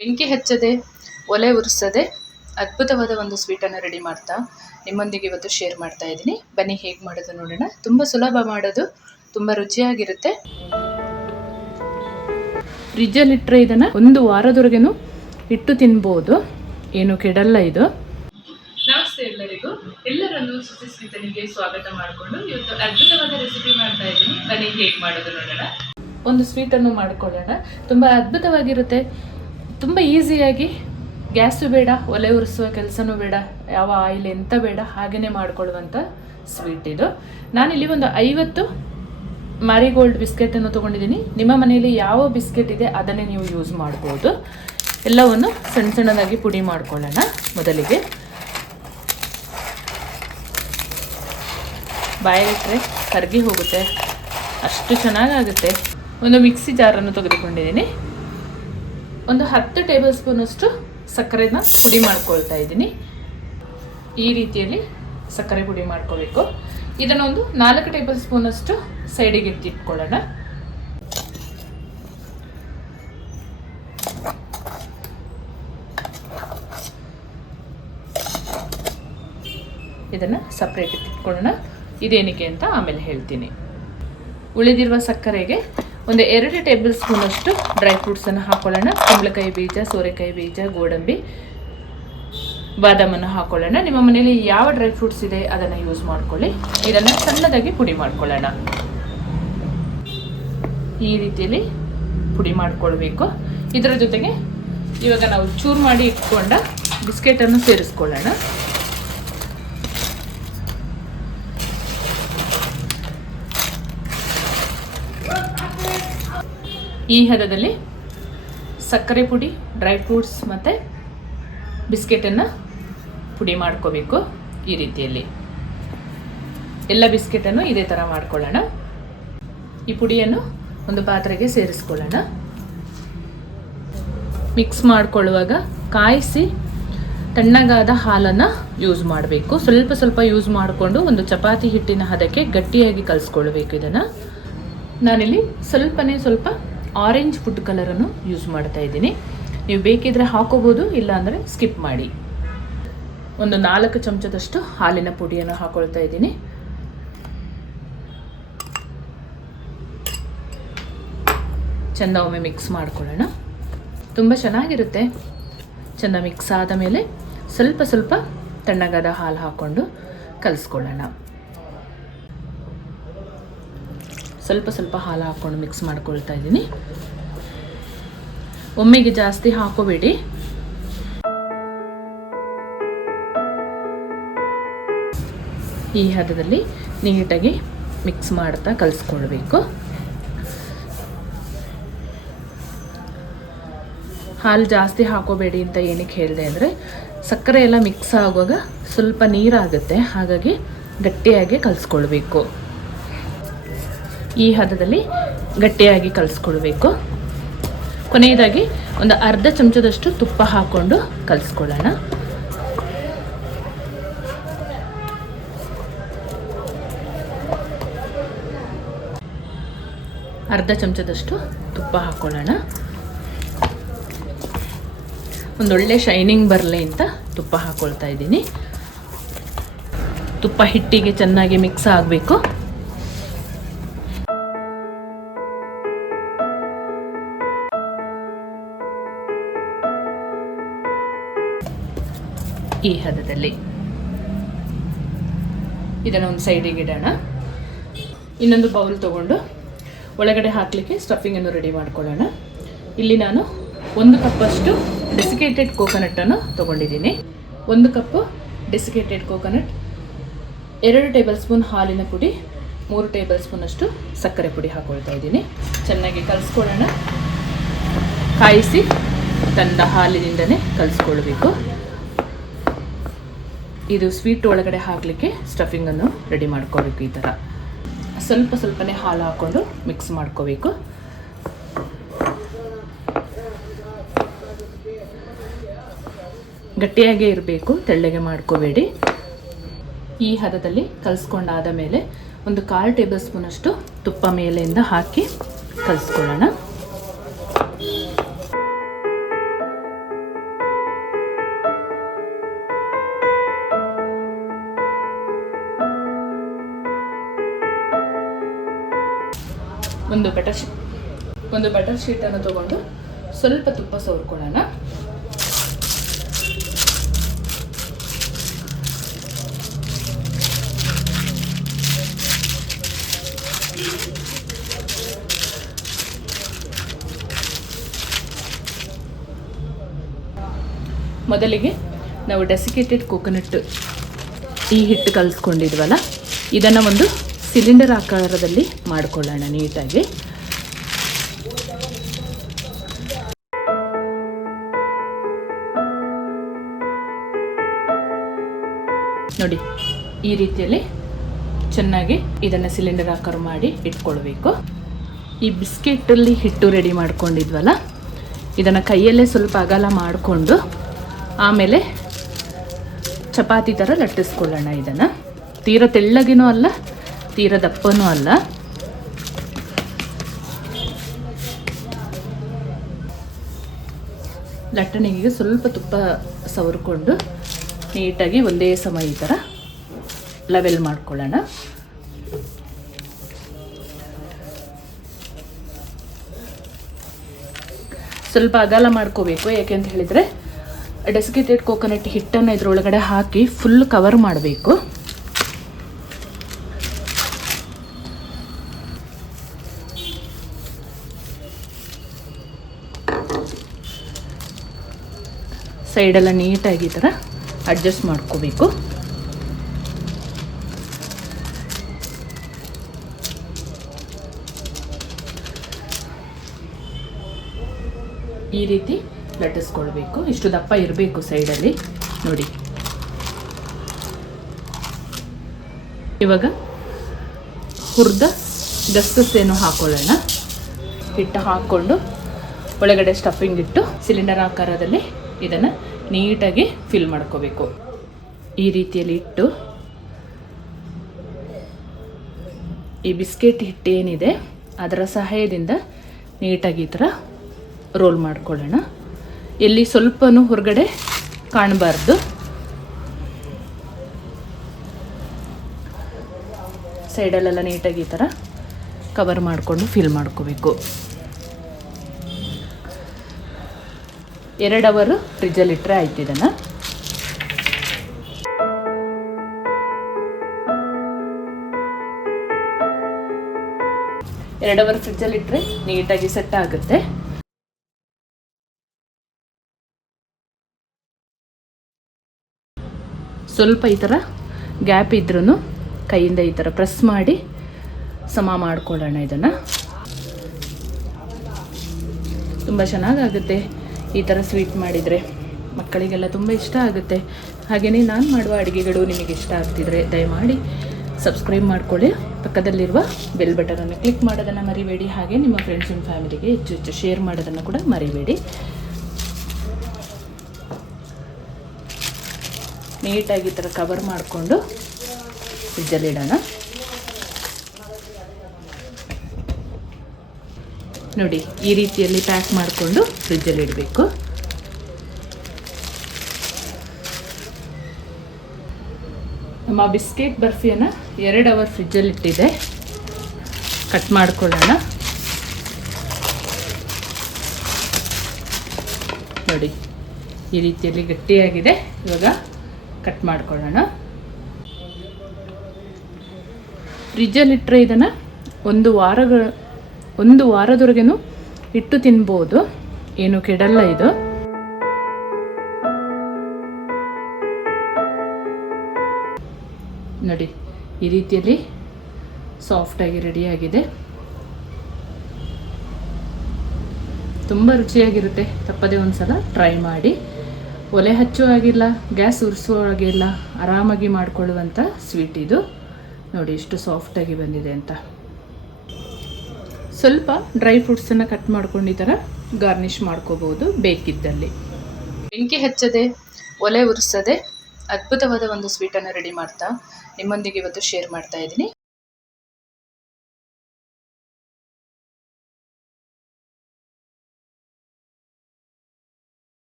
ಬೆಂಕಿ ಹಚ್ಚದೆ, ಒಲೆ ಉರಿಸದೆ ಅದ್ಭುತವಾದ ಒಂದು ಸ್ವೀಟನ್ನು ರೆಡಿ ಮಾಡ್ತಾ ನಿಮ್ಮೊಂದಿಗೆ ಇವತ್ತು ಶೇರ್ ಮಾಡ್ತಾ ಇದ್ದೀನಿ. ಬನ್ನಿ, ಹೇಗೆ ಮಾಡೋದು ನೋಡೋಣ. ತುಂಬ ಸುಲಭ ಮಾಡೋದು, ತುಂಬ ರುಚಿಯಾಗಿರುತ್ತೆ. ಫ್ರಿಜ್ಜಲ್ಲಿಟ್ಟರೆ ಇದನ್ನು ಒಂದು ವಾರದವರೆಗೂ ಇಟ್ಟು ತಿನ್ಬೋದು. ಏನು ಕೆಡಲ್ಲ ಇದು. ನಮಸ್ತೆ ಎಲ್ಲರಿಗೂ. ಎಲ್ಲರನ್ನು ಸುಸಿ ಸ್ವೀಟನಿಗೆ ಸ್ವಾಗತ ಮಾಡಿಕೊಂಡು ಇವತ್ತು ಅದ್ಭುತವಾದ ರೆಸಿಪಿ ಮಾಡ್ತಾ ಇದ್ದೀನಿ. ಬನ್ನಿ, ಹೇಗೆ ಮಾಡೋದು ನೋಡೋಣ. ಒಂದು ಸ್ವೀಟನ್ನು ಮಾಡ್ಕೊಳ್ಳೋಣ. ತುಂಬ ಅದ್ಭುತವಾಗಿರುತ್ತೆ. ತುಂಬ ಈಸಿಯಾಗಿ ಗ್ಯಾಸು ಬೇಡ, ಒಲೆ ಉರಿಸುವ ಕೆಲಸನೂ ಬೇಡ, ಯಾವ ಆಯಿಲ್ ಎಂತ ಬೇಡ ಹಾಗೆಯೇ ಮಾಡ್ಕೊಳ್ಳುವಂಥ ಸ್ವೀಟ್ ಇದು. ನಾನಿಲ್ಲಿ ಒಂದು ಐವತ್ತು ಮ್ಯಾರಿಗೋಲ್ಡ್ ಬಿಸ್ಕೆಟನ್ನು ತೊಗೊಂಡಿದ್ದೀನಿ. ನಿಮ್ಮ ಮನೆಯಲ್ಲಿ ಯಾವ ಬಿಸ್ಕೆಟ್ ಇದೆ ಅದನ್ನೇ ನೀವು ಯೂಸ್ ಮಾಡ್ಬೋದು. ಎಲ್ಲವನ್ನು ಸಣ್ಣ ಸಣ್ಣದಾಗಿ ಪುಡಿ ಮಾಡ್ಕೊಳ್ಳೋಣ ಮೊದಲಿಗೆ. ಬಾಯಿಲಿಟ್ಟರೆ ಕರಗಿ ಹೋಗುತ್ತೆ. ಅಷ್ಟು ಚೆನ್ನಾಗಾಗುತ್ತೆ. ಒಂದು ಮಿಕ್ಸಿ ಜಾರನ್ನು ತೆಗೆದುಕೊಂಡಿದ್ದೀನಿ. ಒಂದು ಹತ್ತು ಟೇಬಲ್ ಸ್ಪೂನಷ್ಟು ಸಕ್ಕರೆನ ಪುಡಿ ಮಾಡ್ಕೊಳ್ತಾ ಇದ್ದೀನಿ. ಈ ರೀತಿಯಲ್ಲಿ ಸಕ್ಕರೆ ಪುಡಿ ಮಾಡ್ಕೋಬೇಕು. ಇದನ್ನೊಂದು ನಾಲ್ಕು ಟೇಬಲ್ ಸ್ಪೂನಷ್ಟು ಸೈಡಿಗೆ ಎತ್ತಿಟ್ಕೊಳ್ಳೋಣ ಇದನ್ನು ಸಪ್ರೇಟ್ ಇಟ್ಕೊಳ್ಳೋಣ ಇದೇನಕ್ಕೆ ಅಂತ ಆಮೇಲೆ ಹೇಳ್ತೀನಿ. ಉಳಿದಿರುವ ಸಕ್ಕರೆಗೆ ಒಂದು ಎರಡು ಟೇಬಲ್ ಸ್ಪೂನಷ್ಟು ಡ್ರೈ ಫ್ರೂಟ್ಸನ್ನು ಹಾಕೊಳ್ಳೋಣ. ಕುಂಬಳಕಾಯಿ ಬೀಜ, ಸೋರೆಕಾಯಿ ಬೀಜ, ಗೋಡಂಬಿ, ಬಾದಾಮನ್ನು ಹಾಕೊಳ್ಳೋಣ. ನಿಮ್ಮ ಮನೆಯಲ್ಲಿ ಯಾವ ಡ್ರೈ ಫ್ರೂಟ್ಸ್ ಇದೆ ಅದನ್ನು ಯೂಸ್ ಮಾಡ್ಕೊಳ್ಳಿ. ಇದನ್ನು ಸಣ್ಣದಾಗಿ ಪುಡಿ ಮಾಡ್ಕೊಳ್ಳೋಣ. ಈ ರೀತಿಯಲ್ಲಿ ಪುಡಿ ಮಾಡಿಕೊಳ್ಬೇಕು. ಇದರ ಜೊತೆಗೆ ಇವಾಗ ನಾವು ಚೂರು ಮಾಡಿ ಇಟ್ಕೊಂಡ ಬಿಸ್ಕೆಟನ್ನು ಸೇರಿಸ್ಕೊಳ್ಳೋಣ. ಈ ಹದದಲ್ಲಿ ಸಕ್ಕರೆ ಪುಡಿ ಡ್ರೈ ಫ್ರೂಟ್ಸ್ ಮತ್ತು ಬಿಸ್ಕೆಟನ್ನು ಪುಡಿ ಮಾಡ್ಕೋಬೇಕು ಈ ರೀತಿಯಲ್ಲಿ. ಎಲ್ಲ ಬಿಸ್ಕೆಟನ್ನು ಇದೇ ಥರ ಮಾಡ್ಕೊಳ್ಳೋಣ. ಈ ಪುಡಿಯನ್ನು ಒಂದು ಪಾತ್ರೆಗೆ ಸೇರಿಸ್ಕೊಳ್ಳೋಣ. ಮಿಕ್ಸ್ ಮಾಡ್ಕೊಳ್ಳುವಾಗ ಕಾಯಿಸಿ ತಣ್ಣಗಾದ ಹಾಲನ್ನು ಯೂಸ್ ಮಾಡಬೇಕು. ಸ್ವಲ್ಪ ಸ್ವಲ್ಪ ಯೂಸ್ ಮಾಡಿಕೊಂಡು ಒಂದು ಚಪಾತಿ ಹಿಟ್ಟಿನ ಹದಕ್ಕೆ ಗಟ್ಟಿಯಾಗಿ ಕಲಿಸ್ಕೊಳ್ಬೇಕು ಇದನ್ನು. ನಾನಿಲ್ಲಿ ಸ್ವಲ್ಪನೇ ಸ್ವಲ್ಪ ಆರೆಂಜ್ ಫುಡ್ ಕಲರನ್ನು ಯೂಸ್ ಮಾಡ್ತಾ ಇದ್ದೀನಿ. ನೀವು ಬೇಕಿದ್ರೆ ಹಾಕೋಬೋದು, ಇಲ್ಲಾಂದರೆ ಸ್ಕಿಪ್ ಮಾಡಿ. ಒಂದು ನಾಲ್ಕು ಚಮಚದಷ್ಟು ಹಾಲಿನ ಪುಡಿಯನ್ನು ಹಾಕೊಳ್ತಾ ಇದ್ದೀನಿ. ಚೆಂದ ಒಮ್ಮೆ ಮಿಕ್ಸ್ ಮಾಡ್ಕೊಳ್ಳೋಣ. ತುಂಬ ಚೆನ್ನಾಗಿರುತ್ತೆ. ಚೆಂದ ಮಿಕ್ಸ್ ಆದ ಮೇಲೆ ಸ್ವಲ್ಪ ಸ್ವಲ್ಪ ತಣ್ಣಗಾದ ಹಾಲು ಹಾಕ್ಕೊಂಡು ಕಲಿಸ್ಕೊಳ್ಳೋಣ. ಸ್ವಲ್ಪ ಸ್ವಲ್ಪ ಹಾಲು ಹಾಕ್ಕೊಂಡು ಮಿಕ್ಸ್ ಮಾಡ್ಕೊಳ್ತಾ ಇದ್ದೀನಿ. ಒಮ್ಮೆಗೆ ಜಾಸ್ತಿ ಹಾಕೋಬೇಡಿ. ಈ ಹದದಲ್ಲಿ ನೀಟಾಗಿ ಮಿಕ್ಸ್ ಮಾಡ್ತಾ ಕಲಿಸ್ಕೊಳ್ಬೇಕು. ಹಾಲು ಜಾಸ್ತಿ ಹಾಕೋಬೇಡಿ ಅಂತ ಏನಕ್ಕೆ ಹೇಳಿದೆ ಅಂದರೆ, ಸಕ್ಕರೆ ಎಲ್ಲ ಮಿಕ್ಸ್ ಆಗುವಾಗ ಸ್ವಲ್ಪ ನೀರಾಗುತ್ತೆ, ಹಾಗಾಗಿ ಗಟ್ಟಿಯಾಗಿ ಕಲಿಸ್ಕೊಳ್ಬೇಕು. ಈ ಹದದಲ್ಲಿ ಗಟ್ಟಿಯಾಗಿ ಕಲಿಸ್ಕೊಳ್ಬೇಕು ಕೊನೆಯದಾಗಿ ಒಂದು ಅರ್ಧ ಚಮಚದಷ್ಟು ತುಪ್ಪ ಹಾಕ್ಕೊಂಡು ಕಲಿಸ್ಕೊಳ್ಳೋಣ. ಅರ್ಧ ಚಮಚದಷ್ಟು ತುಪ್ಪ ಹಾಕ್ಕೊಳ್ಳೋಣ. ಒಂದೊಳ್ಳೆ ಶೈನಿಂಗ್ ಬರಲಿ ಅಂತ ತುಪ್ಪ ಹಾಕ್ಕೊಳ್ತಾ ಇದ್ದೀನಿ. ತುಪ್ಪ ಹಿಟ್ಟಿಗೆ ಚೆನ್ನಾಗಿ ಮಿಕ್ಸ್ ಆಗಬೇಕು. ಈ ಹದದಲ್ಲಿ. ಇದನ್ನು ಒಂದು ಸೈಡಿಗೆ ಇಡೋಣ. ಇನ್ನೊಂದು ಬೌಲ್ ತಗೊಂಡು ಒಳಗಡೆ ಹಾಕಲಿಕ್ಕೆ ಸ್ಟಫಿಂಗನ್ನು ರೆಡಿ ಮಾಡ್ಕೊಳ್ಳೋಣ. ಇಲ್ಲಿ ನಾನು ಒಂದು ಕಪ್ಪಷ್ಟು ಡೆಸಿಕೇಟೆಡ್ ಕೋಕೋನಟ್ಟನ್ನು ತೊಗೊಂಡಿದ್ದೀನಿ. ಒಂದು ಕಪ್ಪು ಡೆಸಿಕೇಟೆಡ್ ಕೋಕೋನಟ್ ಎರಡು ಟೇಬಲ್ ಸ್ಪೂನ್ ಹಾಲಿನ ಪುಡಿ, ಮೂರು ಟೇಬಲ್ ಸ್ಪೂನಷ್ಟು ಸಕ್ಕರೆ ಪುಡಿ ಹಾಕ್ಕೊಳ್ತಾ ಇದ್ದೀನಿ. ಚೆನ್ನಾಗಿ ಕಲಿಸ್ಕೊಳ್ಳೋಣ. ಕಾಯಿಸಿ ತಂದ ಹಾಲಿನಿಂದನೇ ಕಲಿಸ್ಕೊಳ್ಬೇಕು. ಇದು ಸ್ವೀಟ್ ಒಳಗಡೆ ಹಾಕಲಿಕ್ಕೆ ಸ್ಟಫಿಂಗನ್ನು ರೆಡಿ ಮಾಡ್ಕೋಬೇಕು ಈ ಥರ ಸ್ವಲ್ಪ ಸ್ವಲ್ಪನೇ ಹಾಲು ಹಾಕ್ಕೊಂಡು ಮಿಕ್ಸ್ ಮಾಡ್ಕೋಬೇಕು. ಗಟ್ಟಿಯಾಗೇ ಇರಬೇಕು, ತೆಳ್ಳಗೆ ಮಾಡ್ಕೋಬೇಡಿ. ಈ ಹದದಲ್ಲಿ ಕಲಿಸ್ಕೊಂಡಾದ ಮೇಲೆ ಒಂದು ಕಾಲು ಟೇಬಲ್ ಸ್ಪೂನಷ್ಟು ತುಪ್ಪ ಮೇಲೆಯಿಂದ ಹಾಕಿ ಕಲಿಸ್ಕೊಳ್ಳೋಣ. ಒಂದು ಬಟರ್ ಶೀಟ್ ಒಂದು ಬಟರ್ ಶೀಟನ್ನು ತಗೊಂಡು ಸ್ವಲ್ಪ ತುಪ್ಪ ಸವರ್ಕೊಳ್ಳೋಣ ಮೊದಲಿಗೆ ನಾವು ಡೆಸಿಕೇಟೆಡ್ ಕೋಕೋನಟ್ ಈ ಹಿಟ್ಟು ಕಲಿಸ್ಕೊಂಡಿದ್ವಲ್ಲ, ಇದನ್ನು ಒಂದು ಸಿಲಿಂಡರ್ ಆಕಾರದಲ್ಲಿ ಮಾಡಿಕೊಳ್ಳೋಣ ನೀಟಾಗಿ. ನೋಡಿ, ಈ ರೀತಿಯಲ್ಲಿ ಚೆನ್ನಾಗಿ ಇದನ್ನು ಸಿಲಿಂಡರ್ ಆಕಾರ ಮಾಡಿ ಇಟ್ಕೊಳ್ಬೇಕು. ಈ ಬಿಸ್ಕೆಟಲ್ಲಿ ಹಿಟ್ಟು ರೆಡಿ ಮಾಡ್ಕೊಂಡಿದ್ವಲ್ಲ, ಇದನ್ನು ಕೈಯಲ್ಲೇ ಸ್ವಲ್ಪ ಅಗಲ ಮಾಡಿಕೊಂಡು ಆಮೇಲೆ ಚಪಾತಿ ಥರ ಲಟ್ಟಿಸ್ಕೊಳ್ಳೋಣ ಇದನ್ನು. ತೀರ ತೆಳ್ಳಗಿನೂ ಅಲ್ಲ ತೀರ ದಪ್ಪನೂ ಅಲ್ಲ. ಲಟ್ಟಣಿಗೆ ಸ್ವಲ್ಪ ತುಪ್ಪ ಸವರ್ಕೊಂಡು ನೀಟಾಗಿ ಒಂದೇ ಸಮ ಈ ಥರ ಲೆವೆಲ್ ಮಾಡ್ಕೊಳ್ಳೋಣ. ಸ್ವಲ್ಪ ಅಗಲ ಮಾಡ್ಕೋಬೇಕು, ಯಾಕೆ ಅಂತ ಹೇಳಿದರೆ ಡೆಸಿಕೇಟೆಡ್ ಕೋಕೋನಟ್ ಹಿಟ್ಟನ್ನು ಇದರೊಳಗಡೆ ಹಾಕಿ ಫುಲ್ ಕವರ್ ಮಾಡಬೇಕು. ಸೈಡೆಲ್ಲ ನೀಟಾಗಿ ಈ ಥರ ಅಡ್ಜಸ್ಟ್ ಮಾಡ್ಕೋಬೇಕು. ಈ ರೀತಿ ಲಟ್ಟಿಸ್ಕೊಳ್ಬೇಕು. ಇಷ್ಟು ದಪ್ಪ ಇರಬೇಕು ಸೈಡಲ್ಲಿ. ನೋಡಿ. ಇವಾಗ ಹುರಿದ ಗಸಗಸೆಯನ್ನು ಹಾಕೊಳ್ಳೋಣ. ಹಿಟ್ಟು ಹಾಕ್ಕೊಂಡು ಒಳಗಡೆ ಸ್ಟಫಿಂಗ್ ಇಟ್ಟು ಸಿಲಿಂಡರ್ ಆಕಾರದಲ್ಲಿ ಇದನ್ನು ನೀಟಾಗಿ ಫಿಲ್ ಮಾಡ್ಕೋಬೇಕು. ಈ ರೀತಿಯಲ್ಲಿ ಇಟ್ಟು ಈ ಬಿಸ್ಕೆಟ್ ಹಿಟ್ಟೇನಿದೆ ಅದರ ಸಹಾಯದಿಂದ ನೀಟಾಗಿ ಈ ಥರ ರೋಲ್ ಮಾಡ್ಕೊಳ್ಳೋಣ. ಎಲ್ಲಿ ಸ್ವಲ್ಪನೂ ಹೊರಗಡೆ ಕಾಣಬಾರ್ದು. ಸೈಡಲ್ಲೆಲ್ಲ ನೀಟಾಗಿ ಈ ಥರ ಕವರ್ ಮಾಡಿಕೊಂಡು ಫಿಲ್ ಮಾಡ್ಕೋಬೇಕು. ಎರಡು ಅವರು ಫ್ರಿಜ್ಜಲ್ಲಿ ಇಟ್ಟರೆ ಆಯ್ತು ಇದನ್ನು. ಎರಡು ಅವರ್ ಫ್ರಿಜ್ಜಲ್ಲಿ ಇಟ್ಟರೆ ನೀಟಾಗಿ ಸೆಟ್ ಆಗುತ್ತೆ. ಸ್ವಲ್ಪ ಈ ಥರ ಗ್ಯಾಪ್ ಇದ್ರೂ ಕೈಯಿಂದ ಈ ಥರ ಪ್ರೆಸ್ ಮಾಡಿ ಸಮ ಮಾಡ್ಕೊಳ್ಳೋಣ ಇದನ್ನು. ತುಂಬ ಚೆನ್ನಾಗಾಗುತ್ತೆ. ಈ ಥರ ಸ್ವೀಟ್ ಮಾಡಿದರೆ ಮಕ್ಕಳಿಗೆಲ್ಲ ತುಂಬ ಇಷ್ಟ ಆಗುತ್ತೆ. ಹಾಗೆಯೇ ನಾನು ಮಾಡುವ ಅಡುಗೆಗಳು ನಿಮಗೆ ಇಷ್ಟ ಆಗ್ತಿದ್ರೆ ದಯಮಾಡಿ ಸಬ್ಸ್ಕ್ರೈಬ್ ಮಾಡಿಕೊಳ್ಳಿ. ಪಕ್ಕದಲ್ಲಿರುವ ಬೆಲ್ ಬಟನನ್ನು ಕ್ಲಿಕ್ ಮಾಡೋದನ್ನು ಮರಿಬೇಡಿ. ಹಾಗೆ ನಿಮ್ಮ ಫ್ರೆಂಡ್ಸ್ ಆ್ಯಂಡ್ ಫ್ಯಾಮಿಲಿಗೆ ಹೆಚ್ಚು ಹೆಚ್ಚು ಶೇರ್ ಮಾಡೋದನ್ನು ಕೂಡ ಮರಿಬೇಡಿ. ನೀಟಾಗಿ ಈ ಥರ ಕವರ್ ಮಾಡಿಕೊಂಡು ಫ್ರಿಜ್ಜಲ್ಲಿ ನೋಡಿ, ಈ ರೀತಿಯಲ್ಲಿ ಪ್ಯಾಕ್ ಮಾಡಿಕೊಂಡು ಫ್ರಿಜ್ಜಲ್ಲಿ ಇಡಬೇಕು. ನಮ್ಮ ಬಿಸ್ಕೆಟ್ ಬರ್ಫಿಯನ್ನು ಎರಡು ಅವರ್ ಫ್ರಿಜ್ಜಲ್ಲಿ ಇಟ್ಟಿದೆ. ಕಟ್ ಮಾಡ್ಕೊಳ್ಳೋಣ. ನೋಡಿ, ಈ ರೀತಿಯಲ್ಲಿ ಗಟ್ಟಿಯಾಗಿದೆ. ಇವಾಗ ಕಟ್ ಮಾಡ್ಕೊಳ್ಳೋಣ. ಫ್ರಿಜ್ಜಲ್ಲಿಟ್ಟರೆ ಇದನ್ನು ಒಂದು ವಾರಗಳ ಒಂದು ವಾರದವರೆಗೂ ಇಟ್ಟು ತಿನ್ಬೋದು. ಏನು ಕೆಡಲ್ಲ ಇದು. ನೋಡಿ, ಈ ರೀತಿಯಲ್ಲಿ ಸಾಫ್ಟಾಗಿ ರೆಡಿಯಾಗಿದೆ ತುಂಬ ರುಚಿಯಾಗಿರುತ್ತೆ. ತಪ್ಪದೇ ಒಂದು ಸಲ ಟ್ರೈ ಮಾಡಿ. ಒಲೆ ಹಚ್ಚೋ ಹಾಗಿಲ್ಲ, ಗ್ಯಾಸ್ ಉರಿಸೋ ಹಾಗಿಲ್ಲ, ಆರಾಮಾಗಿ ಮಾಡಿಕೊಳ್ಳುವಂಥ ಸ್ವೀಟ್ ಇದು. ನೋಡಿ, ಎಷ್ಟು ಸಾಫ್ಟಾಗಿ ಬಂದಿದೆ ಅಂತ. ಸ್ವಲ್ಪ ಡ್ರೈ ಫ್ರೂಟ್ಸನ್ನು ಕಟ್ ಮಾಡ್ಕೊಂಡು ಈ ಥರ ಗಾರ್ನಿಷ್ ಮಾಡ್ಕೋಬೋದು ಬೇಕಿದ್ದಲ್ಲಿ. ಬೆಂಕಿ ಹಚ್ಚದೆ, ಒಲೆ ಉರಿಸದೆ ಅದ್ಭುತವಾದ ಒಂದು ಸ್ವೀಟನ್ನು ರೆಡಿ ಮಾಡ್ತಾ ನಿಮ್ಮೊಂದಿಗೆ ಇವತ್ತು ಶೇರ್ ಮಾಡ್ತಾ ಇದ್ದೀನಿ.